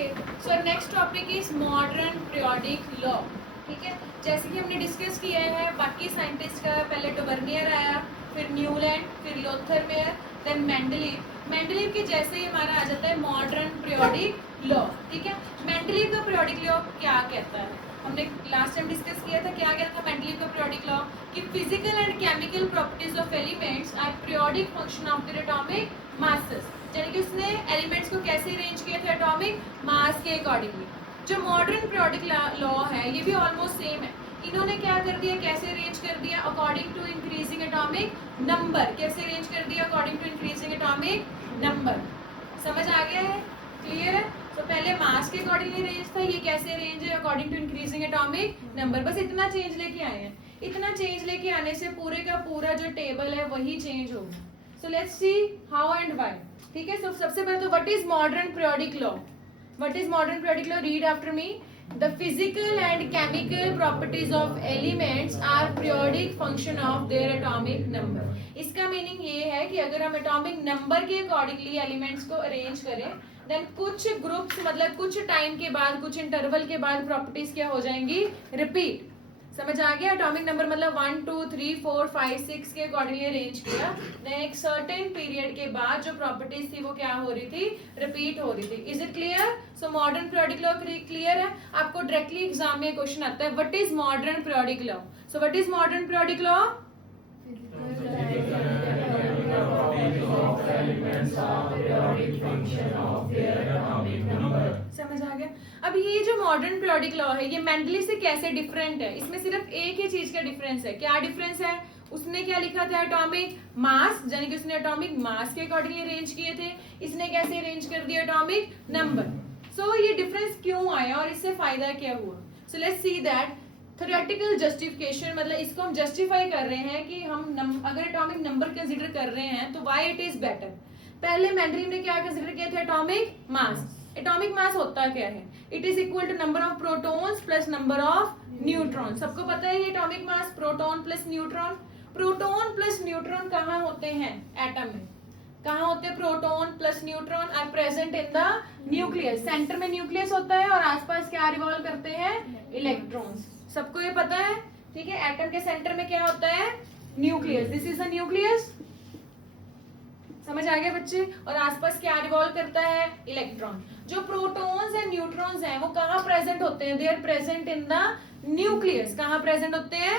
Okay, so next topic is modern periodic law. ठीक है, जैसे कि हमने डिस्कस किया है बाकी साइंटिस्ट का, पहले डुवर्नियर आया, फिर न्यूलैंड, फिर लोथरमेयर, देन मेंडलीव। मेंडलीव के जैसे ही हमारा आ जाता है मॉडर्न पीरियोडिक लॉ। ठीक है, मेंडलीव का पीरियोडिक लॉ क्या कहता है, हमने लास्ट टाइम डिस्कस किया था। क्या कहता था मेंडलीव का पीरियोडिक लॉ कि physical and chemical properties of elements are periodic function of their atomic masses. यानी कि उसने एलिमेंट्स को कैसे अरेंज किया था एटॉमिक मास के अकॉर्डिंगली। जो मॉडर्न पीरियोडिक लॉ है ये भी ऑलमोस्ट सेम है। इन्होंने क्या कर दिया, कैसे अरेंज कर दिया, according to increasing atomic number. कैसे अरेंज कर दिया, according to increasing atomic number. समझ आ गया है, क्लियर है। तो पहले मास के अकॉर्डिंगली अरेंज था, ये कैसे अरेंज है, according to increasing atomic number. बस इतना चेंज लेके आए हैं। इतना चेंज लेके आने से पूरे का पूरा जो टेबल है वही चेंज होगा। So let's see how and why. ठीक है, तो सबसे पहले तो what is modern periodic law. What is modern periodic law, read after me. The physical and chemical properties of elements are periodic function of their atomic number। इसका meaning ये है कि अगर हम एटॉमिक नंबर के अकॉर्डिंगली एलिमेंट्स को arrange करें, then कुछ ग्रुप्स मतलब कुछ टाइम के बाद, कुछ इंटरवल के बाद प्रॉपर्टीज क्या हो जाएंगी, रिपीट। समझ आ गया, एटॉमिक नंबर मतलब 1 2 3 4 5 6 के अकॉर्डिंगली अरेंज किया, देन एक सर्टेन पीरियड के बाद जो प्रॉपर्टीज थी वो क्या हो रही थी, रिपीट हो रही थी। Is it clear. So modern periodic law clear है। आपको डायरेक्टली एग्जाम में क्वेश्चन आता है what is modern periodic law. So what is modern periodic law, समझ आ गया। अब ये जो मॉडर्न पीरियोडिक लॉ है ये मेंडलीव से कैसे डिफरेंट है, इसमें सिर्फ एक ही चीज का डिफरेंस है। क्या डिफरेंस है, उसने क्या लिखा था, एटॉमिक मास, यानी कि उसने एटॉमिक मास के अकॉर्डिंगली अरेंज किए थे। इसने कैसे अरेंज कर दिया, एटॉमिक नंबर। सो ये डिफरेंस क्यों आया और इससे फायदा क्या हुआ। So let's see that theoretical justification, मतलब इसको हम जस्टिफाई कर रहे हैं कि हम अगर एटॉमिक नंबर कंसीडर कर रहे हैं तो व्हाई इट इज बेटर। पहले मेंडलीव ने क्या कंसीडर किया था, एटॉमिक मास। एटॉमिक मास होता क्या है, it is equal to number of protons plus number of neutron. सबको पता है ये atomic mass proton plus neutron. Proton plus neutron कहाँ होते हैं, एटम में। कहाँ होते हैं, proton plus neutron are present in the nucleus. Centre में न्यूक्लियस होता है और आसपास क्या रिवॉल्व करते हैं, इलेक्ट्रॉन्स। सबको ये पता है, ठीक है। एटम के सेंटर में क्या होता है, nucleus, this is the nucleus. समझ आ गया बच्चे। और आसपास क्या रिवॉल्व करता है, इलेक्ट्रॉन। जो प्रोटॉन्स एंड न्यूट्रॉन्स हैं वो कहाँ प्रेजेंट होते हैं, they are present in the nucleus. कहाँ प्रेजेंट होते हैं,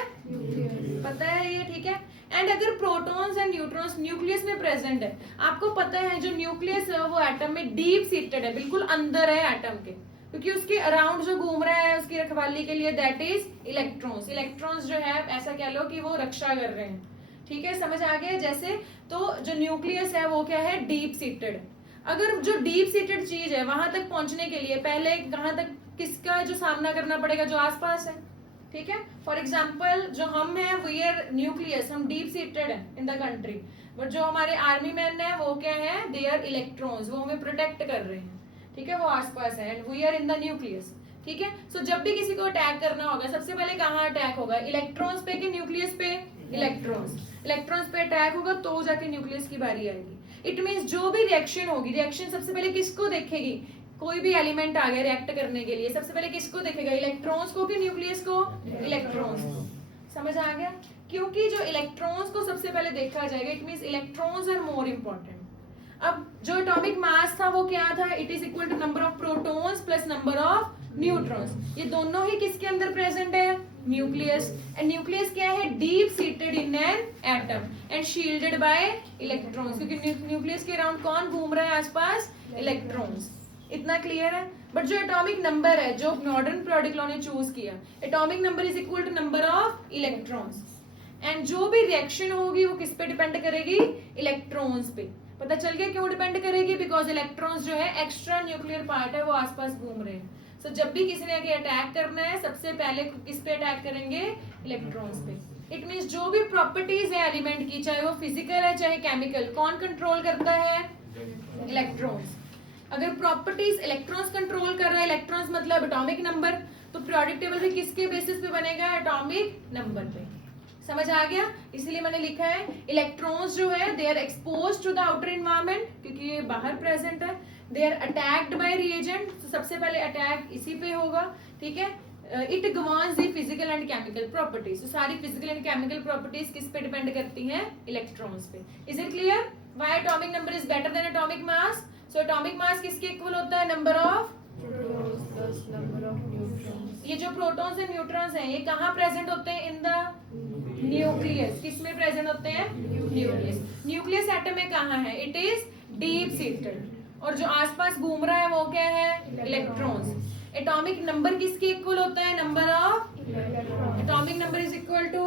पता है ये, ठीक है। एंड अगर प्रोटॉन्स एंड न्यूट्रॉन्स न्यूक्लियस में प्रेजेंट है, आपको पता है जो न्यूक्लियस है वो एटम में डीप सीटेड है, बिल्कुल अंदर है एटम के, क्योंकि उसके अराउंड जो घूम रहा है उसकी रखवाली के लिए, दैट इज इलेक्ट्रॉन्स। इलेक्ट्रॉन्स जो है ऐसा कह लो कि वो रक्षा कर रहे हैं, ठीक है। समझ आ गया। जैसे तो जो न्यूक्लियस है वो क्या है, डीप सीटेड। अगर जो डीप सीटेड चीज है वहां तक पहुंचने के लिए पहले कहां तक, किसका जो सामना करना पड़ेगा, जो आसपास है, ठीक है। फॉर एग्जाम्पल जो हम हैं वी आर न्यूक्लियस, हम डीप सीटेड है इन द कंट्री, बट जो हमारे आर्मी मैन है वो क्या है, दे आर इलेक्ट्रॉन्स, वो हमें प्रोटेक्ट कर रहे हैं, ठीक है, वो आसपास है, and we are in the nucleus, ठीक है। सो जब भी किसी को अटैक करना होगा सबसे पहले कहाँ अटैक होगा, इलेक्ट्रॉन्स पे कि न्यूक्लियस पे, इलेक्ट्रॉन्स। इलेक्ट्रॉन्स पे अटैक होगा तो जाके न्यूक्लियस की बारी आएगी। इट मींस जो भी रिएक्शन होगी, रिएक्शन सबसे पहले किसको देखेगी, कोई भी एलिमेंट आ गया रिएक्ट करने के लिए सबसे पहले किसको देखेगा, इलेक्ट्रॉन्स को कि न्यूक्लियस को, इलेक्ट्रॉन्स को। समझ आ गया। क्योंकि जो इलेक्ट्रॉन्स को सबसे पहले देखा जाएगा, it means electrons are more important. अब जो एटॉमिक मास था वो क्या था, it is equal to number of protons plus number of neutrons. ये दोनों ही किसके अंदर प्रेजेंट है, न्यूक्लियस। एंड न्यूक्लियस क्या है, deep seated in an atom and shielded bye electrons, क्योंकि न्यूक्लियस के अराउंड कौन घूम रहा है आसपास, इलेक्ट्रॉन्स। इतना क्लियर है। बट जो एटॉमिक नंबर है जो मॉडर्न पीरियोडिक लॉ ने चूज किया, atomic number is equal to number of electrons, and जो भी रिएक्शन होगी वो किस पे डिपेंड करेगी, इलेक्ट्रॉन्स पे। पता चल गया क्यों डिपेंड करेगी, बिकॉज इलेक्ट्रॉन्स जो है एक्स्ट्रा न्यूक्लियर पार्ट है, वो आसपास घूम रहे हैं। सो जब भी किसी ने आगे अटैक करना है सबसे पहले किस पे अटैक करेंगे, इलेक्ट्रॉन्स पे। इट मींस जो भी प्रॉपर्टीज है एलिमेंट की, चाहे वो फिजिकल है चाहे केमिकल, कौन कंट्रोल करता है, इलेक्ट्रॉन्स। अगर प्रॉपर्टीज इलेक्ट्रॉन्स कंट्रोल कर रहा है, इलेक्ट्रॉन्स मतलब एटॉमिक नंबर, तो पीरियोडिक टेबल भी किसके बेसिस पे बनेगा, एटॉमिक नंबर पे। समझ आ गया? इसलिए मैंने लिखा है इलेक्ट्रॉन्स जो है they are expose to the outer environment, क्योंकि ये बाहर प्रेजेंट है। They are attacked by reagent, सबसे पहले अटैक इसी पे होगा, ठीक है। It governs the physical and chemical properties, तो सारी फिजिकल एंड केमिकल प्रॉपर्टीज किस पे डिपेंड करती हैं? इलेक्ट्रॉन्स पे। Is it clear? Why atomic number is better then atomic mass? So atomic mass किसके इक्वल होता है? नंबर ऑफ ये जो प्रोटॉन्स एंड न्यूट्रॉन्स हैं ये कहाँ प्रेजेंट होते हैं? इन द न्यूक्लियस। किस में प्रेजेंट होते हैं? न्यूक्लियस। न्यूक्लियस एटम में कहाँ है? इट इज डीप सीटेड, और जो आसपास घूम रहा है वो क्या है? इलेक्ट्रॉन्स। एटॉमिक नंबर किसके इक्वल होता है? Number of atomic number is equal to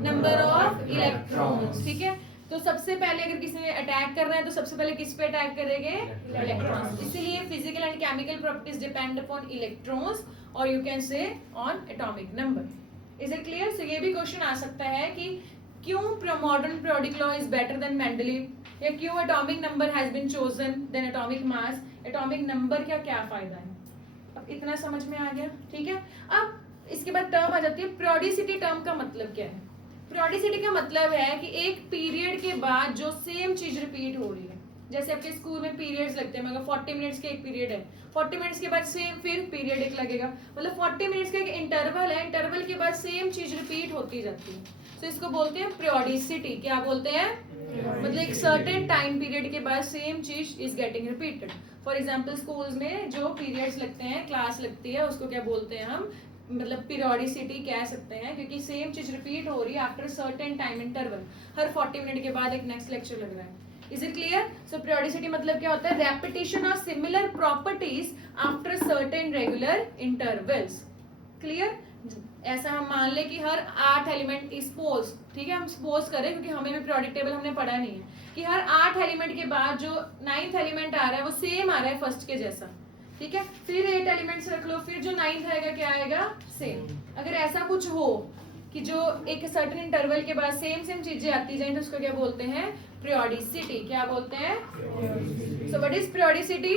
number of electrons, ठीक है। तो सबसे पहले अगर किसी ने अटैक करना है तो सबसे पहले किस पे अटैक करेंगे? इलेक्ट्रॉन्स। इसीलिए physical and chemical properties depend upon electrons, और you can say on atomic number. Is it clear? So ये भी क्वेश्चन आ सकता है कि क्यों modern periodic law is better than Mendeleev, या क्यों atomic number has been chosen than atomic mass. Atomic number का क्या फायदा है? अब इतना समझ में आ गया, ठीक है। अब इसके बाद टर्म आ जाती है पीरियोडिसिटी। टर्म का मतलब क्या है? पीरियोडिसिटी का मतलब है कि एक पीरियड के बाद जो सेम चीज रिपीट हो रही है। जैसे आपके स्कूल में पीरियड्स लगते हैं, मगर 40 मिनट्स के एक पीरियड है, 40 मिनट्स के बाद सेम फिर पीरियड एक लगेगा, मतलब 40 मिनट्स का एक इंटरवल है, इंटरवल के बाद सेम चीज रिपीट होती जाती है। तो इसको बोलते हैं पीरियोडिसिटी। क्या बोलते हैं? मतलब एक सर्टेन टाइम पीरियड के बाद सेम चीज is getting repeated. For example schools में जो पीरियड्स लगते हैं, क्लास लगती है, उसको क्या बोलते हैं हम? मतलब पीरियोडिसिटी कह सकते हैं, क्योंकि सेम चीज रिपीट हो रही है आफ्टर सर्टेन टाइम इंटरवल। हर 40 मिनट के बाद एक नेक्स्ट लेक्चर लग रहा है। Is it clear? So periodicity मतलब क्या होता है? Repetition of similar properties after certain regular intervals. Clear? ऐसा हम मान ले कि हर 8 एलिमेंट सपोज, ठीक है, हम सपोज करें, क्योंकि हमें भी पीरियोडिक टेबल हमने पढ़ा नहीं है, कि हर 8 एलिमेंट के बाद जो 9th एलिमेंट आ रहा है वो सेम आ रहा है फर्स्ट के जैसा, ठीक है। फिर 8 एलिमेंट्स रख लो, फिर जो 9th आएगा क्या आएगा? सेम। अगर ऐसा कुछ हो कि जो एक सर्टेन इंटरवल के बाद सेम चीजें आती जाएं, तो उसको क्या बोलते हैं? पीरियोडिसिटी। क्या बोलते हैं? So what is periodicity?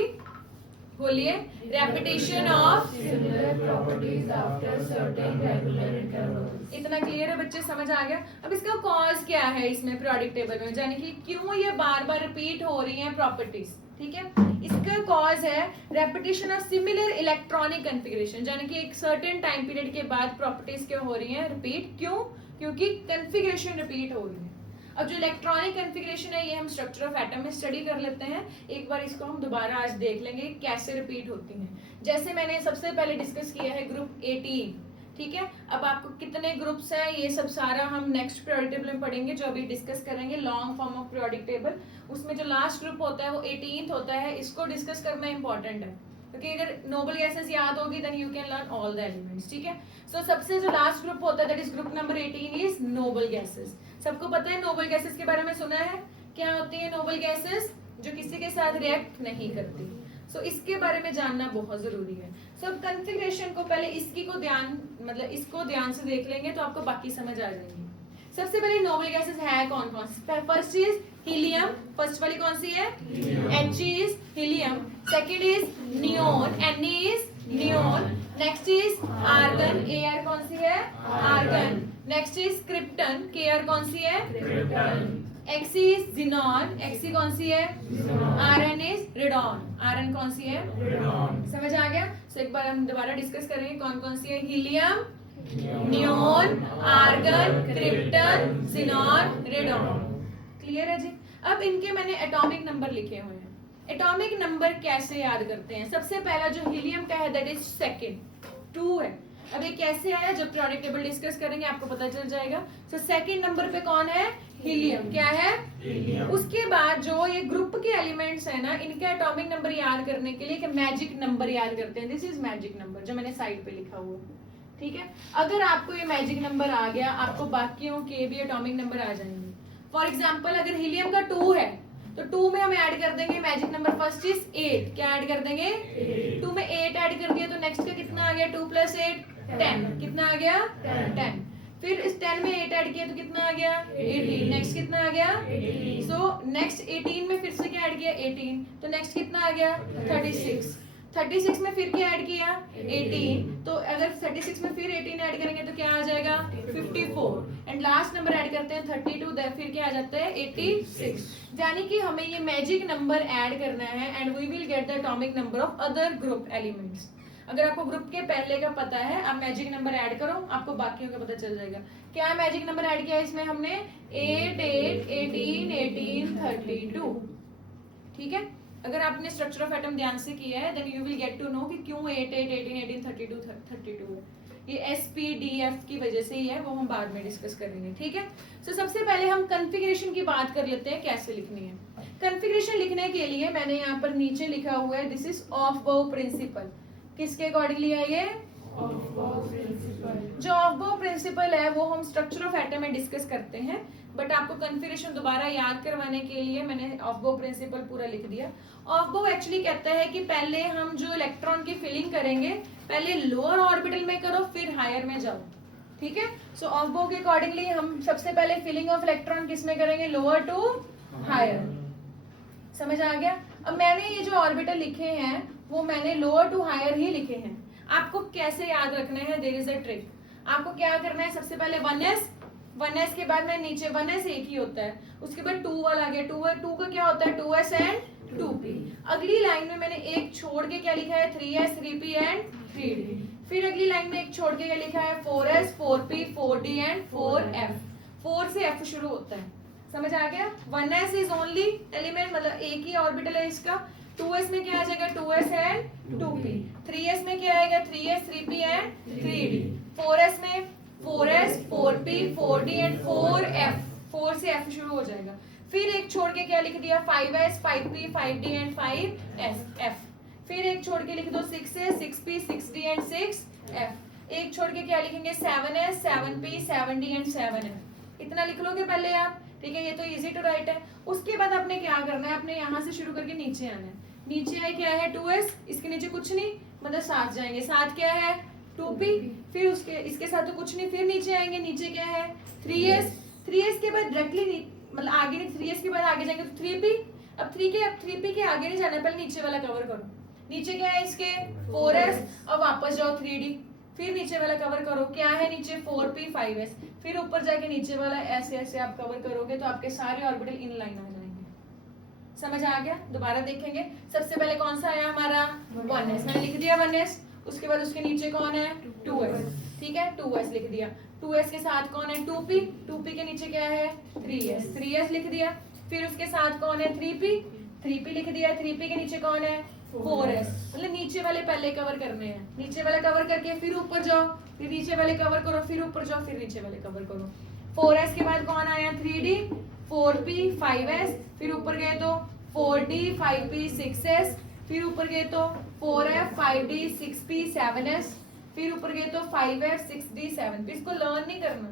बोलिए। Repetition of similar properties after certain regular intervals. इतना क्लियर है बच्चे? समझ आ गया? अब इसका कॉज क्या है इसमें पीरियोडिक टेबल में, यानी कि क्यों ये बार बार रिपीट हो रही हैं प्रॉपर्टीज, ठीक है। इसका कॉज है repetition of similar electronic configuration, यानी कि एक सर्टेन टाइम पीरियड के बाद प्रॉपर्टीज क्या हो रही हैं? रिपीट। क्यों? क्योंकि कॉन्फ़िगरेशन रिपीट हो रही है। अब जो इलेक्ट्रॉनिक कॉन्फ़िगरेशन है ये हम स्ट्रक्चर ऑफ एटम में स्टडी कर लेते हैं। एक बार इसको हम दोबारा आज देख लेंगे कैसे रिपीट होती हैं। जैसे मैंने सबसे पहले डिस्कस किया है ग्रुप 18, ठीक है। अब आपको कितने ग्रुप्स हैं ये सब सारा हम नेक्स्ट पीरियोडिक टेबल में पढ़ेंगे, जो अभी डिस्कस करेंगे long form of periodic table. उसमें जो लास्ट ग्रुप होता है वो 18th होता है। इसको डिस्कस करना इंपॉर्टेंट है, क्योंकि अगर नोबल गैसेस याद होगी then you can learn all the elements, ठीक है। सो सबसे जो लास्ट ग्रुप होता है that is group number 18 is noble gases. सबको पता है नोबल गैसेस के बारे में सुना है? क्या होती है नोबल गैसेस? जो किसी के साथ रिएक्ट नहीं करती। सो इसके बारे में जानना बहुत जरूरी है। सो कॉन्फ़िगरेशन को पहले इसको ध्यान से देख लेंगे तो आपको बाकी समझ आ जाएगी। सबसे पहले नोबल गैसेस है कौन कौन सी? फर्स्ट इज हीलियम, फर्स्ट वाली कौन सी है? H is helium, second is neon, N is neon, next is argon, Ar कौन सी है? Argon, next is krypton, Kr कौन सी है? Krypton, X is xenon, Xe कौन सी है? Rn इज रेडॉन, Rn कौन सी है? रेडॉन। समझ आ गया? सो एक बार हम दोबारा डिस्कस करेंगे कौन कौन सी है। Helium, neon, argon, krypton, xenon, radon. Clear है जी? अब इनके मैंने एटॉमिक नंबर लिखे हुए हैं। एटॉमिक नंबर कैसे याद करते हैं? सबसे पहला जो हीलियम का है दैट इज सेकंड, 2 है। अब ये कैसे आया? जब पीरियोडिक टेबल डिस्कस करेंगे आपको पता चल जाएगा। सो सेकंड नंबर पे कौन है? हीलियम। क्या है? हीलियम। उसके बाद जो ये ग्रुप के एलिमेंट्स है ना, इनका एटॉमिक नंबर याद करने के लिए एक मैजिक नंबर याद करते हैं। दिस इज मैजिक नंबर, जो मैंने साइड पे लिखा हुआ है, ठीक है। अगर आपको ये मैजिक नंबर आ गया, आपको बाकियों के भी एटॉमिक नंबर आ जाएंगे। फॉर एग्जाम्पल अगर हीलियम का 2 है तो 2 में हम ऐड कर देंगे मैजिक नंबर फर्स्ट इज 8। क्या ऐड कर देंगे? 2 में 8 ऐड कर दिया तो नेक्स्ट का कितना आ गया? 2 + 8 10। कितना आ गया? 10। फिर इस 10 में 8 ऐड किया तो कितना आ गया? 18। नेक्स्ट कितना आ गया? 18। सो नेक्स्ट 18 में फिर से क्या ऐड किया? 18। तो नेक्स्ट कितना आ गया? 36। 36 में फिर क्या ऐड किया 18, तो अगर 36 में फिर 18 ऐड करेंगे तो क्या आ जाएगा 54, एंड लास्ट नंबर ऐड करते हैं 32, फिर क्या आ जाता है 86। यानी कि हमें ये मैजिक नंबर ऐड करना है and we will get the atomic number of other group elements. अगर आपको ग्रुप के पहले का पता है, आप मैजिक नंबर ऐड करो, आपको बाकियों का पता चल जाएगा। क्या मैजिक नंबर ऐड किया है इसमें हमने 8, 8, 18, 18, 32। ठीक है, अगर आपने स्ट्रक्चर ऑफ एटम ध्यान से किया है then you will get to know कि क्यों 8, 8, 18, 18, 32, 32 है। ये SPDF की वजह से ही है, वो हम बाद में डिस्कस करेंगे। ठीक है, सो सबसे पहले हम कॉन्फ़िगरेशन की बात कर लेते हैं, कैसे लिखनी है। कॉन्फ़िगरेशन लिखने के लिए मैंने यहाँ पर नीचे लिखा हुआ है दिस इज ऑफ बाउ प्रिंसिपल। किसके अकॉर्डिंगली है ये? जो ऑफ बाउ प्रिंसिपल है वो हम स्ट्रक्चर ऑफ एटम में डिस्कस करते हैं, बट आपको कॉन्फ़िगरेशन दोबारा याद करवाने के लिए मैंने ऑफ बाउ प्रिंसिपल पूरा लिख दिया। ऑफ बाउ एक्चुअली कहता है कि पहले हम जो इलेक्ट्रॉन की फिलिंग करेंगे पहले लोअर ऑर्बिटल में करो फिर हायर में जाओ। ठीक है, सो ऑफ बाउ के अकॉर्डिंगली हम सबसे पहले फिलिंग ऑफ इलेक्ट्रॉन किस में करेंगे? Lower to higher. समझ आ गया? अब मैंने ये जो ऑर्बिटल लिखे हैं वो मैंने लोअर टू हायर ही लिखे हैं। आपको कैसे याद रखना है? There is a trick. आपको क्या करना है? सबसे पहले 1s के बाद में नीचे 1s एक ही होता है, उसके बाद 2 वाला आ गया, 2 का क्या होता है? 2s and 2p। अगली लाइन में मैंने एक छोड़ के क्या लिखा है? 3s 3p and 3d। फिर अगली लाइन में एक छोड़ के क्या लिखा है? 4s 4p 4d and 4f। 4 से f शुरू होता है। समझ आ गया? 1s इज ओनली एलिमेंट, मतलब एक ही ऑर्बिटल है इसका। 2s में क्या आ जाएगा? 2s and 2p। 3s में क्या आएगा? 3s 3p and 3d। 4s में 4s 4p 4d and 4f। 4 से f शुरू हो जाएगा। फिर एक छोड़ के क्या लिख दिया? 5s 5p 5d and 5f। फिर एक छोड़ के लिख दो 6s 6p 6d and 6f। एक छोड़ के क्या लिखेंगे? 7s 7p 7d and 7f। इतना लिख लोगे पहले आप। ठीक है, ये तो इजी टू राइट है। उसके बाद आपने क्या करना है? आपने यहाँ से शुरू करके नीचे आना है। नीचे है क्या है? 2s, इसके नीचे कुछ नहीं, मतलब 7 जाएंगे। 7 क्या है? 2p। फिर उसके इसके साथ तो कुछ नहीं, फिर नीचे आएंगे। नीचे क्या है? 3s। 3s के बाद डायरेक्टली मतलब आगे नहीं, 3s के बाद आगे जाएंगे तो 3p। अब 3p के आगे नहीं जाना, पहले नीचे वाला कवर करो। नीचे क्या है इसके? 4s। अब वापस जाओ 3d, फिर नीचे वाला कवर करो। क्या है नीचे? 4p 5s। फिर ऊपर जाके नीचे वाला ऐसे ऐसे आप कवर करोगे तो आपके सारे ऑर्बिटल इन लाइन आ जाएंगे। समझ आ गया? दोबारा देखेंगे। सबसे पहले कौन सा आया हमारा? 1s। मैंने लिख दिया 1s। उसके बाद उसके नीचे कौन है? 2s। ठीक है, 2s लिख दिया। 2s के साथ कौन है? 2p। 2p के नीचे क्या है? 3s। 3s लिख दिया। फिर उसके साथ कौन है? 3p। 3p लिख दिया। 3p के नीचे कौन है? 4s। मतलब नीचे वाले पहले कवर करने हैं। नीचे वाले कवर करके फिर ऊपर जाओ, फिर नीचे वाले कवर करो, फिर ऊपर जाओ, फिर नीचे वाले कवर करो। 4s के बाद कौन आया? 3d 4p 5s। फिर ऊपर गए तो 4d 5p 6s। फिर ऊपर गए तो 4f 5d 6p 7s। फिर ऊपर गए तो 5f 6d 7p। इसको लर्न नहीं करना,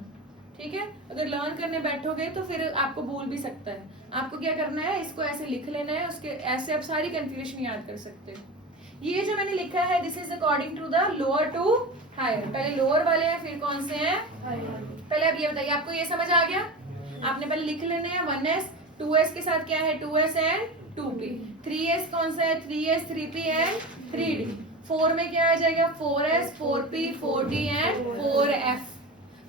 ठीक है? अगर लर्न करने बैठोगे तो फिर आपको भूल भी सकता है। आपको क्या करना है? इसको ऐसे लिख लेना है, उसके ऐसे आप सारी कंफ्यूजन याद कर सकते हो। ये जो मैंने लिखा है this is according to the lower to higher. पहले लोअर वाले हैं, फिर कौन से हैं? पहले अब ये बताइए, आपको ये समझ आ गया? आपने पहले लिख लेने हैं 1s। 2s के साथ क्या है? 2s and 2p। 3s कौन सा है? 3s 3p and 3d। 4 में क्या आ जाएगा? 4s 4p 4d and 4f।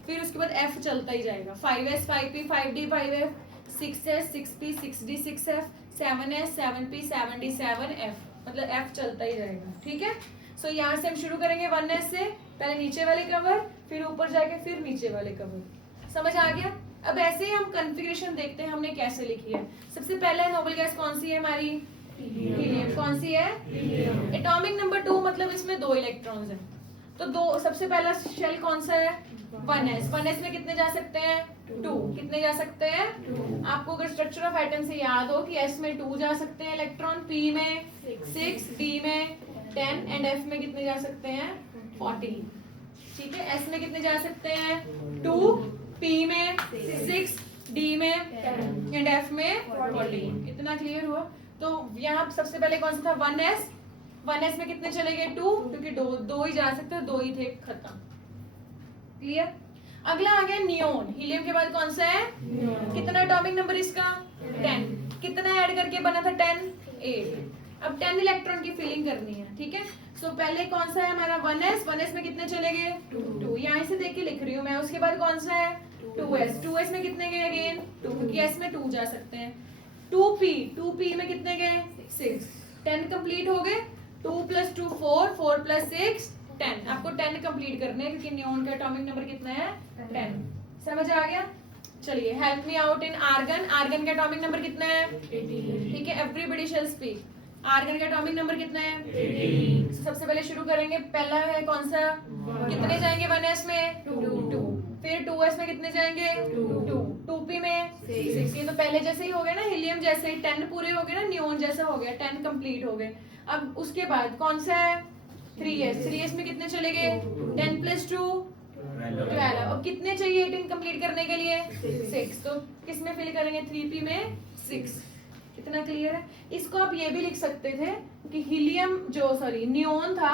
फिर उसके बाद f चलता ही जाएगा। 5s 5p 5d 5f। 6s 6p 6d 6f। 7s 7p 7d 7f। मतलब f चलता ही जाएगा। ठीक है, सो यहाँ से हम शुरू करेंगे 1s से। पहले नीचे वाले कवर, फिर ऊपर जाके फिर नीचे वाले कवर। समझ आ गया? अब ऐसे ही हम कॉन्फ़िगरेशन देखते हैं हमने कैसे लिखी है। सबसे पहले नोबल गैस कौन सी है हमारी? हीलियम। कौन सी है? एटॉमिक नंबर 2, मतलब इसमें 2 इलेक्ट्रॉन्स हैं। तो दो, सबसे पहला शेल कौन सा है? 1s। 1s में कितने जा सकते हैं? 2। कितने जा सकते हैं? 2। आपको अगर स्ट्रक्चर ऑफ एटम से याद हो कि s में 2 जा सकते हैं इलेक्ट्रॉन, p में 6, d में 10 एंड f में कितने जा सकते हैं? 14। ठीक है, s में कितने जा सकते हैं? 2, p में 6, d में 10 एंड f में 14। इतना क्लियर हुआ? तो यहाँ सबसे पहले कौन सा था? 1s। 1s में कितने चले गए? 2, क्योंकि दो ही जा सकते हैं, 2 ही थे, खत्म। क्लियर? अगला आ गया नियोन। हीलियम के बाद कौन सा है? कितना एटॉमिक नंबर इसका? 10। कितना ऐड करके बना था? 10 8। अब 10 इलेक्ट्रॉन की फिलिंग करनी है, ठीक है। सो पहले कौन सा है हमारा 1s, 1s में कितने चले गए 2, यहाँ से देख के लिख रही हूँ मैं। उसके बाद कौन सा है 2s, 2s में कितने गए अगेन 2, क्योंकि s में 2 जा सकते हैं। 2p, 2p में कितने गए 6, 10 कंप्लीट हो गए। 2 + 2 4, 4 + 6 10। आपको 10 कंप्लीट करने हैं क्योंकि नियोन का एटॉमिक नंबर कितना है 10। समझ आ गया? चलिए help me out in argon. Argon का एटॉमिक नंबर कितना है 18, ठीक है। Everybody shall speak. आर्गन का एटॉमिक नंबर कितना है 18। सबसे पहले शुरू करेंगे, पहला है कौन सा, कितने जाएंगे 1s में 2, फिर 2s में कितने जाएंगे 2, 2p में 6। ये तो पहले जैसे ही हो गया ना, हीलियम जैसे ही 10 पूरे हो गए ना, नियोन जैसा हो गया, 10 कंप्लीट हो गए। अब उसके बाद कौन सा है 3s, 3s में कितने चले गए 10 + 2 12। और कितने चाहिए 18 कंप्लीट करने के लिए 6, तो किस में फिल करेंगे 3p में 6। कितना क्लियर है? इसको आप ये भी लिख सकते थे कि हीलियम जो नियोन था,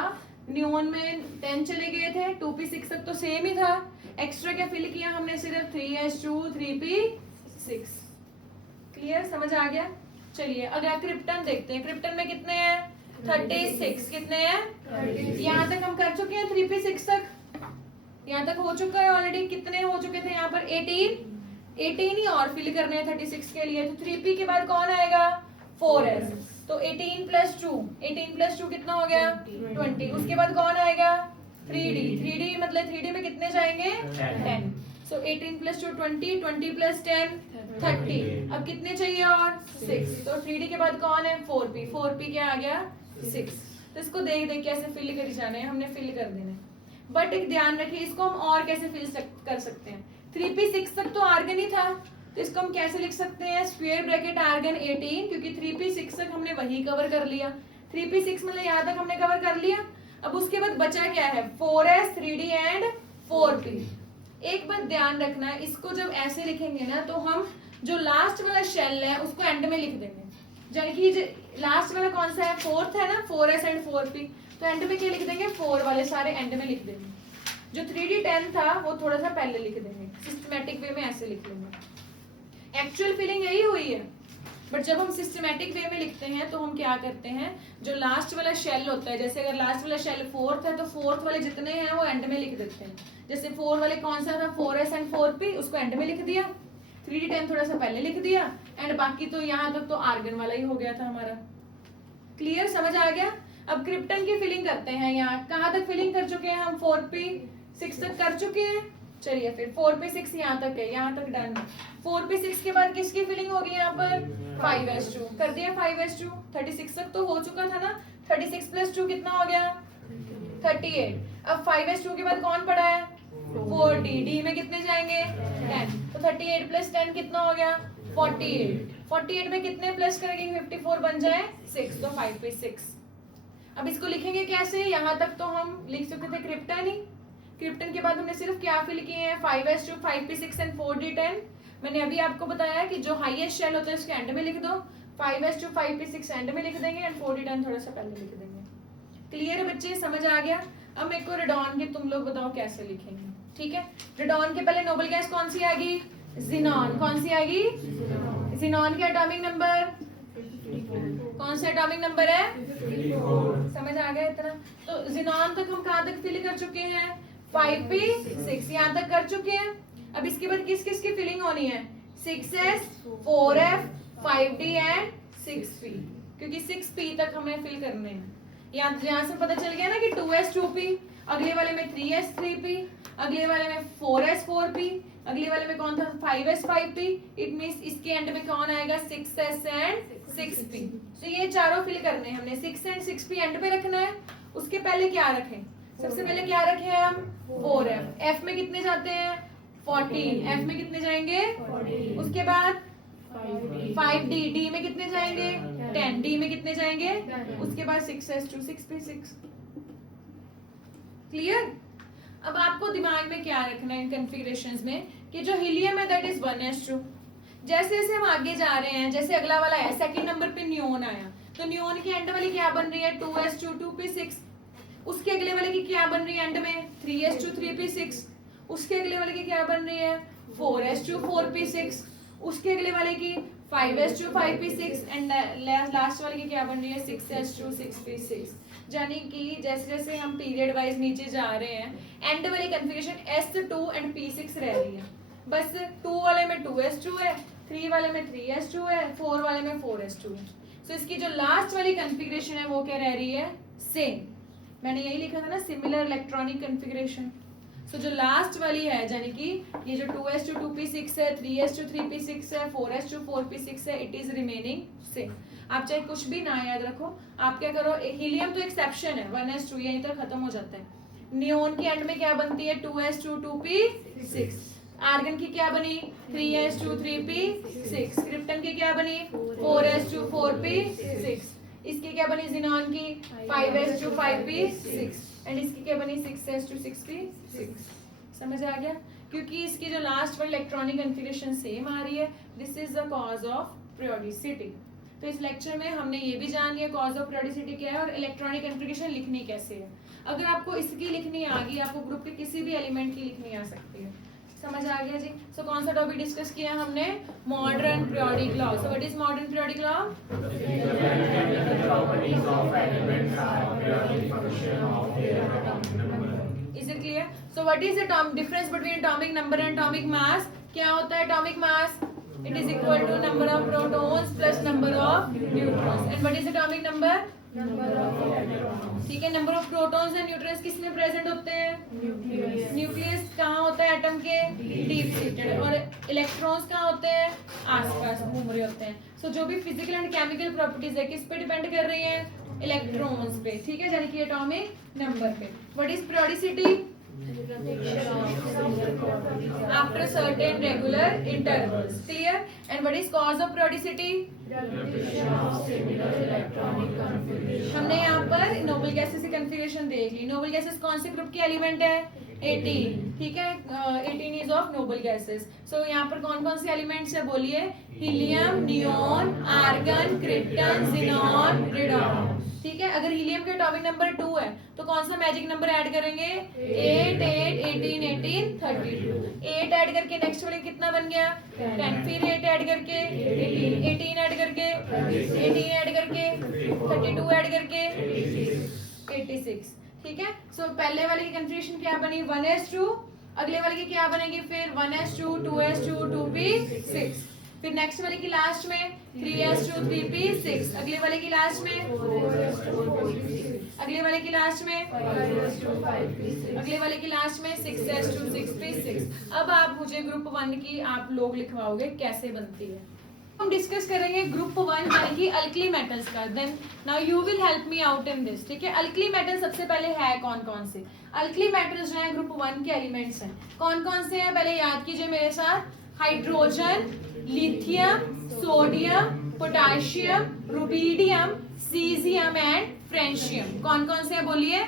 नियोन में 10 चले गए थे, 2p 6 तक तो सेम ही था। एक्स्ट्रा क्या फिल किया हमने, सिर्फ 3s2 3p 6। क्लियर, समझ आ गया? चलिए अगला क्रिप्टन देखते हैं। क्रिप्टन में कितने हैं 36। कितने हैं यहाँ तक हम कर चुके हैं 3p 6 तक, यहाँ तक हो चुका है ऑलरेडी। कितने हो चुके थे यहाँ पर 18 ही और फिल करने हैं 36 के लिए। तो 3p के बाद कौन आएगा 4s, तो 18 + 2, 18 + 2 कितना हो गया 20। उसके बाद कौन आएगा 3d मतलब 3d में कितने जाएंगे 10। सो 18 + 2 20, 20 + 10 30। अब कितने चाहिए और 6, तो 3d के बाद कौन है 4p, 4p क्या आ गया 6। तो इसको देख देख कैसे फिल करी जाने हैं, हमने फिल कर देने। बट एक ध्यान रखिए, इसको हम और कैसे फिल कर सकते हैं। 3p 6 तक तो आर्गन ही था, तो इसको हम कैसे लिख सकते हैं स्क्वायर ब्रैकेट आर्गन 18, क्योंकि 3p 6 तक हमने वही कवर कर लिया। 3p 6 मतलब यहाँ तक हमने कवर कर लिया। अब उसके बाद बचा क्या है 4s 3d एंड 4p। एक बात ध्यान रखना है, इसको जब ऐसे लिखेंगे ना तो हम जो लास्ट वाला शेल है उसको एंड में लिख देंगे। जबकि लास्ट वाला कौन सा है 4th है ना, 4s एंड 4p, तो एंड में क्या लिख देंगे 4 वाले सारे एंड में लिख देंगे। जो 3d 10 था वो थोड़ा सा पहले लिख देंगे, सिस्टमैटिक वे में ऐसे लिख लेंगे। एक्चुअल फीलिंग यही हुई है, बट जब हम सिस्टमैटिक वे में लिखते हैं तो हम क्या करते हैं, जो लास्ट वाला शेल होता है, जैसे अगर लास्ट वाला शेल 4th है तो 4th वाले जितने हैं वो एंड में लिख देते हैं। जैसे 4 वाले कौन सा था 4s एंड 4p, उसको एंड में लिख दिया। 3d 10 थोड़ा सा पहले लिख दिया, एंड बाकी तो यहाँ तक तो आर्गन वाला ही हो गया था हमारा। क्लियर, समझ आ गया? अब क्रिप्टन की फिलिंग करते हैं। यहाँ कहाँ तक फिलिंग कर चुके हैं हम 4p 6 तक कर चुके हैं। चलिए फिर 4p 6 यहाँ तक है, यहाँ तक डन। 4p 6 के बाद किसकी फिलिंग होगी यहाँ पर 5s2 कर दिया। 5s2 36 तक तो हो चुका था ना, 36 + 2 कितना हो गया 38। अब 5s2 के बाद कौन पड़ा है 4d, d में कितने जाएंगे 10, तो 38 + 10 कितना हो गया 48। 48 में कितने प्लस करेंगे 54 बन जाए 6, तो 5p 6। अब इसको लिखेंगे कैसे, यहाँ तक तो हम लिख सकते थे क्रिप्टन ही। क्रिप्टन के बाद हमने सिर्फ क्या फिल किए हैं 5s2 5p 6 एंड 4d 10। मैंने अभी आपको बताया कि जो हाईएस्ट शेल होता है उसके एंड में लिख दो, 5s2 5p 6 एंड में लिख देंगे एंड 4d 10 थोड़ा सा पहले लिख देंगे। क्लियर है बच्चे, समझ आ गया? अब मेरे को रेडॉन के तुम लोग बताओ कैसे लिखेंगे, ठीक है। रेडॉन के पहले नोबल गैस कौन सी आएगी ज़ीनॉन। कौन सी आएगी ज़ीनॉन का एटॉमिक नंबर कौन सा एटॉमिक नंबर है 54। समझ आ गया इतना? तो ज़ीनॉन तक हम कहाँ तक फिल कर चुके हैं 5p 6 यहाँ तक कर चुके हैं। अब इसके बाद किस किस की फिलिंग होनी है 6s 4f 5d and 6p, क्योंकि 6p तक हमें फिल करने हैं। यहाँ से पता चल गया ना कि 2s 2p, अगले वाले में 3s 3p, अगले वाले में 4s 4p, अगले वाले में कौन था 5s 5p। इट मींस इसके एंड में कौन आएगा 6s एंड 6p। तो ये चारों फिल करने हैं हमने। 6 एंड 6p एंड पे रखना है। उसके पहले क्या रखें, सबसे पहले क्या रखे हैं हम 4f। f में कितने जाते हैं 14, f में कितने जाएंगे 14। उसके बाद 5d, d में कितने जाएंगे 10, d में कितने जाएंगे, उसके बाद 6s2 6p 6। क्लियर? अब आपको दिमाग में क्या रखना है इन कॉन्फ़िगरेशंस में कि जो हीलियम है दैट इज 1s2। जैसे जैसे हम आगे जा रहे हैं, जैसे अगला वाला है सेकंड नंबर पे नियोन आया, तो नियोन की एंड वाली क्या बन रही है 2s2 2p 6। उसके अगले वाले की क्या बन रही है एंड में 3s2 3p 6। उसके अगले वाले की क्या बन रही है 4s2 4p 6। उसके अगले वाले की 5s2 5p6 एंड लास्ट वाले की क्या बन रही है 6s2 6p6। यानी कि जैसे जैसे हम पीरियड वाइज नीचे जा रहे हैं एंड वाली कन्फिगरेशन s2 एंड p6 रह रही है। बस 2 वाले में 2s2 है, 3 वाले में 3s2 है, 4 वाले में 4s2 है। सो इसकी जो लास्ट वाली कन्फिगरेशन है वो क्या रह रही है सेम। मैंने यही लिखा था ना सिमिलर इलेक्ट्रॉनिक कन्फिगरेशन। सो जो लास्ट वाली है यानी कि ये जो 2s2 2p6 है, 3s2 3p6 है, 4s2 4p6 है, इट इज रिमेनिंग सेम। आप चाहे कुछ भी ना याद रखो, आप क्या करो, हीलियम तो एक्सेप्शन है 1s2 यहीं तक खत्म हो जाता है। नियोन की एंड में क्या बनती है 2s2 2p6। आर्गन की क्या बनी 3s2 3p6। क्रिप्टन की क्या बनी 4s2 4p6। इसकी क्या बनी जिनॉन की 5s2 5p6 एंड इसकी क्या बनी 6s2 6p6। समझ आ गया? क्योंकि इसकी जो लास्ट वाली इलेक्ट्रॉनिक कन्फिगरेशन सेम आ रही है, this is the cause of periodicity. तो इस लेक्चर में हमने ये भी जान लिया कॉज ऑफ पीरियोडिसिटी क्या है और इलेक्ट्रॉनिक कन्फिगरेशन लिखनी कैसे है। अगर आपको इसकी लिखनी आ गई, आपको ग्रुप के किसी भी एलिमेंट की लिखनी आ सकती है। समझ आ गया जी? सो कौन सा टॉपिक डिस्कस किया हमने? Modern periodic law. So what is modern periodic law? Is it clear? So what is the difference between atomic number and atomic mass? क्या होता है atomic mass? It is equal to number of protons plus number of neutrons. And what is atomic number? ठीक है, number of protons and neutrons किसमें present होते हैं? Nucleus कहाँ होता है एटम के? Deep seated. और इलेक्ट्रॉन्स कहाँ होते हैं? आसपास घूम रहे होते हैं। सो जो भी फिजिकल एंड केमिकल प्रॉपर्टीज है किस पे डिपेंड कर रही हैं? इलेक्ट्रॉन्स पे। ठीक है, यानी कि एटॉमिक नंबर पे। What is periodicity? After certain regular intervals. Clear? And what is cause of periodicity? हमने यहाँ पर नोबल गैसेस की कन्फिगरेशन देख ली। नोबल गैसेस कौन से ग्रुप के एलिमेंट है? 18। ठीक है, 18 is of noble gases. So यहाँ पर कौन कौन से एलिमेंट्स है बोलिए? Helium, neon, argon, krypton, xenon, radon. ठीक है, अगर हीलियम के एटॉमिक नंबर 2 है तो कौन सा मैजिक नंबर ऐड करेंगे? 8 8 18 18 32। 8 ऐड करके नेक्स्ट वाले कितना बन गया? 10। फिर 8 ऐड करके 18 18 ऐड करके 18 ऐड करके 32 ऐड करके 86। ठीक है, सो पहले वाले की कन्फिगरेशन क्या बनी? 1s2। अगले वाले की क्या बनेगी फिर? 1s2 2s2 2p6। फिर नेक्स्ट वाले की लास्ट में 3s2 3p6। अगले वाले की लास्ट में 4s2 4p6। अगले वाले की लास्ट में 5s2 5p6। अगले वाले की लास्ट में 6s2 6p6। अब आप मुझे ग्रुप 1 की आप लोग लिखवाओगे कैसे बनती है। हम डिस्कस करेंगे ग्रुप 1 यानी कि अल्कली मेटल्स का। Then now you will help me out in this. ठीक है, अल्कली मेटल सबसे पहले है कौन कौन से? अल्कली मेटल्स जो है ग्रुप 1 के एलिमेंट्स हैं। कौन कौन से हैं पहले याद कीजिए मेरे साथ। Hydrogen, lithium, sodium, potassium, rubidium, caesium and francium. कौन कौन से हैं बोलिए?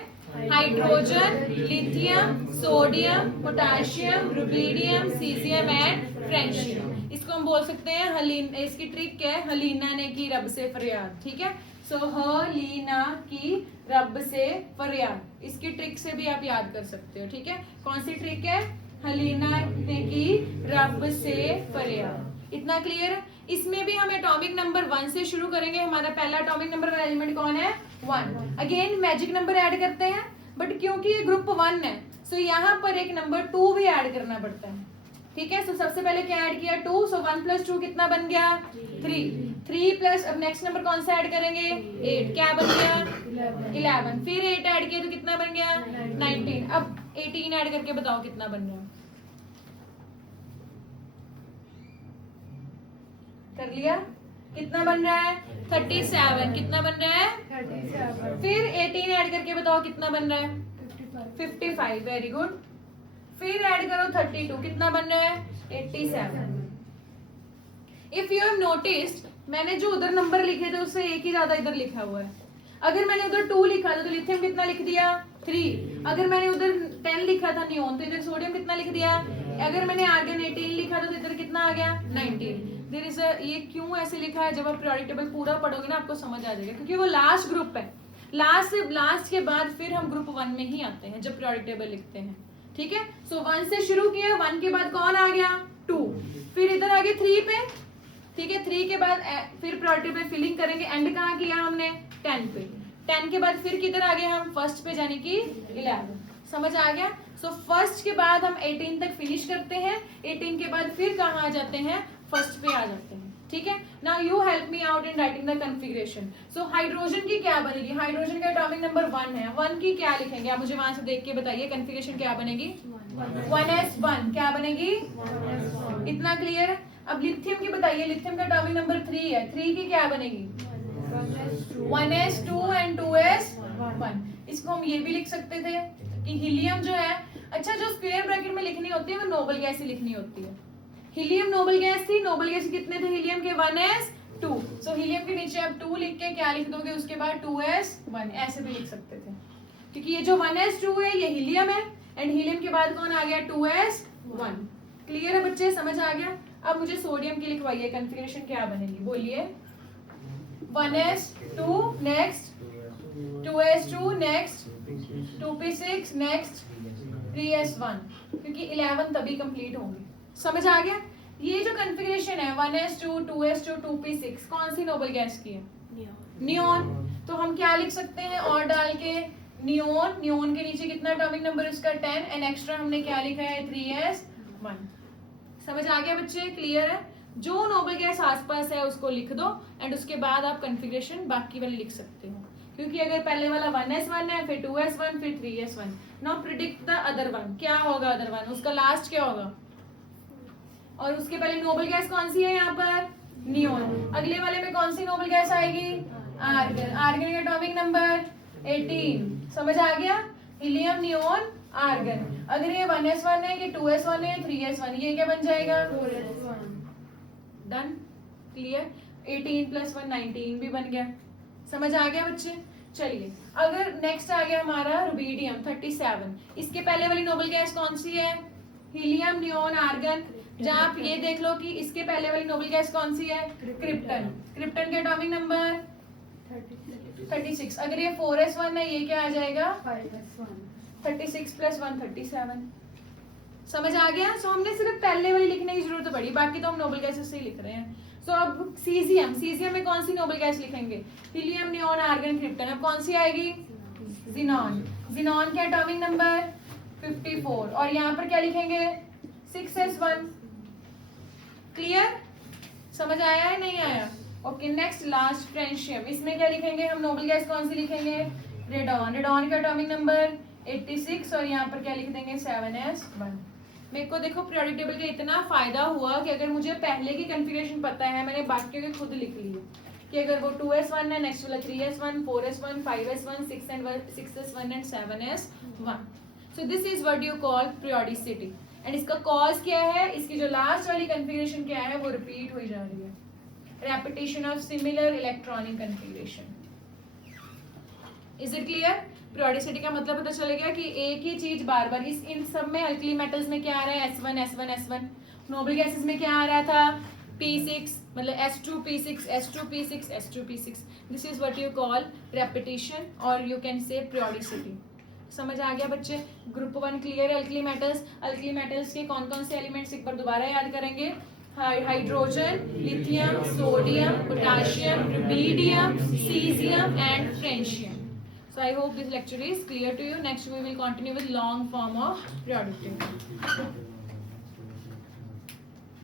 Hydrogen, lithium, sodium, potassium, rubidium, caesium and francium. इसको हम बोल सकते हैं हलीन। इसकी ट्रिक क्या है? हलीना ने की रब से फरियाद। ठीक है, सो हलीना की रब से फरियाद। इसकी ट्रिक से भी आप याद कर सकते हो। ठीक है, कौन सी ट्रिक है? हलीना ने की रब से फरियाद। इतना क्लियर है? इसमें भी हम एटॉमिक नंबर 1 से शुरू करेंगे। हमारा पहला एटॉमिक नंबर वाला एलिमेंट कौन है? 1। अगेन मैजिक नंबर ऐड करते हैं, बट क्योंकि ये ग्रुप 1 है सो यहाँ पर एक नंबर 2 भी ऐड करना पड़ता है। ठीक है, सो सबसे पहले क्या ऐड किया? 2। सो 1 + 2 कितना बन गया? 3। 3 प्लस अब नेक्स्ट नंबर कौन सा ऐड करेंगे? 8। क्या बन गया? 11। फिर 8 ऐड किया तो कितना बन गया? 19। अब 18 ऐड करके बताओ कितना बन गया? कर लिया? कितना बन रहा है? 37। कितना बन रहा है? 37। फिर 18 ऐड करके बताओ कितना बन रहा है? 55। Very good. फिर ऐड करो 32। कितना बन रहा है? 87। इफ यू हैव नोटिस्ड मैंने जो उधर नंबर लिखे थे उससे एक ही ज्यादा इधर लिखा हुआ है। अगर मैंने उधर 2 लिखा था तो लिथियम कितना लिख दिया? 3। अगर मैंने उधर 10 लिखा था नियोन तो इधर सोडियम कितना लिख दिया? अगर मैंने आर्गन 18 लिखा था तो इधर कितना आ गया? 19। देयर इज ये क्यों ऐसे लिखा है? जब आप पीरियोडिक टेबल पूरा पढ़ोगे ना आपको समझ आ जाएगा, क्योंकि वो लास्ट ग्रुप है। लास्ट के बाद फिर हम ग्रुप 1 में ही आते हैं जब पीरियोडिक टेबल लिखते हैं। ठीक है, सो 1 से शुरू किया, 1 के बाद कौन आ गया? 2। फिर इधर आ गया 3 पे, ठीक है, 3 के बाद फिर प्रायोरिटी पे फिलिंग करेंगे। एंड कहाँ किया हमने? 10 पे। 10 के बाद फिर किधर आ गए हम? फर्स्ट पे, यानी कि 11। समझ आ गया? सो फर्स्ट के बाद हम 18 तक फिनिश करते हैं। 18 के बाद फिर कहाँ आ जाते हैं? फर्स्ट पे आ जाते हैं। ठीक है, now you help me out in writing the configuration. So hydrogen की क्या बनेगी? हाइड्रोजन का एटॉमिक नंबर 1 है। 1 की क्या लिखेंगे? आप मुझे वहां से देख के बताइए, कन्फिग्रेशन क्या बनेगी? 1s1 क्या बनेगी? इतना क्लियर है? अब लिथियम की बताइए, लिथियम का एटॉमिक नंबर 3 है। 3 की क्या बनेगी? 1s2 and 2s1। इसको हम ये भी लिख सकते थे कि हीलियम जो है, अच्छा जो स्क्वायर ब्रैकेट में लिखनी होती है वो नोबल गैस ही लिखनी होती है। हीलियम नोबल गैस थी। नोबल गैस कितने थे हीलियम के? 1s2। सो हीलियम के नीचे आप 2 लिख के क्या लिख दोगे? उसके बाद 2s1 ऐसे भी लिख सकते थे, क्योंकि ये जो 1s2 है ये हीलियम है एंड हीलियम के बाद कौन आ गया? 2s1। क्लियर है बच्चे? समझ आ गया? अब मुझे सोडियम की लिखवाइए, कन्फिग्रेशन क्या बनेगी? बोलिए। 1s2 next, 2s2 next, 2p6 next, 3s1, क्योंकि 11 तभी कंप्लीट होंगे। समझ आ गया? ये जो कन्फिग्रेशन है 1s2 2s2 2p6 कौन सी नोबल गैस की है? नियोन। तो हम क्या लिख सकते हैं और डाल के? नियोन। नियोन के नीचे कितना एटॉमिक नंबर उसका? 10 एंड एक्स्ट्रा हमने क्या लिखा है? 3s1। समझ आ गया बच्चे? क्लियर है? जो नोबल गैस आसपास है उसको लिख दो एंड उसके बाद आप कन्फिग्रेशन बाकी वाले लिख सकते हो, क्योंकि अगर पहले वाला 1s1 है, फिर 2s1, फिर 3s1। Now predict the other one. क्या होगा अदर वन? उसका लास्ट क्या होगा? और उसके पहले नोबल गैस कौन सी है यहाँ पर? नियोन। अगले वाले में कौन सी नोबल गैस आएगी? आर्गन। आर्गन का एटॉमिक नंबर 18। समझ आ गया? Helium, neon, argon. अगर ये 1s1 है, ये 2s1 है, 3s1, ये क्या बन जाएगा? 4s1। डन? क्लियर? 18 + 1 19 भी बन गया। समझ आ गया बच्चे? चलिए, अगर नेक्स्ट आ गया हमारा रुबीडियम 37। इसके पहले वाली नोबल गैस कौन सी है? Helium, neon, argon. जहाँ आप ये देख लो कि इसके पहले वाली नोबल गैस कौन सी है? क्रिप्टन। क्रिप्टन के एटॉमिक नंबर 36। अगर ये 4s1 है, ये क्या आ जाएगा? 5s1। 36 + 1 37। समझ आ गया? सो हमने सिर्फ पहले वाली लिखने की जरूरत पड़ी, बाकी तो हम नोबल गैसेस से ही लिख रहे हैं। सो अब सीजियम। सीजियम में कौन सी नोबल गैस लिखेंगे? Helium, neon, argon, krypton. अब कौन सी आएगी? जिनॉन। जिनॉन के एटॉमिक नंबर 54 और यहाँ पर क्या लिखेंगे? 6s1। क्लियर? समझ आया है नहीं आया? Okay, next last francium. इसमें क्या लिखेंगे हम? नोबल गैस कौन सी लिखेंगे? रेडॉन। रेडॉन का एटॉमिक नंबर 86 और यहाँ पर क्या लिख देंगे? 7s1। मेरे को देखो पीरियोडिक टेबल का इतना फायदा हुआ कि अगर मुझे पहले की कन्फिग्रेशन पता है, मैंने बाकी के खुद लिख लिए कि अगर वो 2s1 है, नेक्स्ट वाला 3s1, 4s1, 5s1, 6s1 and 7s1। So this is what you call periodicity. And इसका कॉज क्या है? इसकी जो लास्ट वाली कन्फिग्रेशन क्या है वो रिपीट हो जा रही है। Repetition of similar electronic configuration. Is it clear? Periodicity का मतलब पता चल गया कि एक ही चीज बार बार इन सब में अल्कली मेटल्स में क्या आ रहा है? S1 S1 S1। Noble gases में क्या आ रहा था? P6, मतलब S2P6 S2P6 S2P6। This is what you call repetition और यू कैन से पीरियोडिसिटी। समझ आ गया बच्चे? ग्रुप 1 क्लियर है? Alkali metals. अल्कली मेटल्स के कौन कौन से एलिमेंट्स एक बार दोबारा याद करेंगे? Hydrogen, lithium, sodium, potassium, rubidium, caesium and francium. So I hope this lecture is clear to you. Next we will continue with long form of periodic table.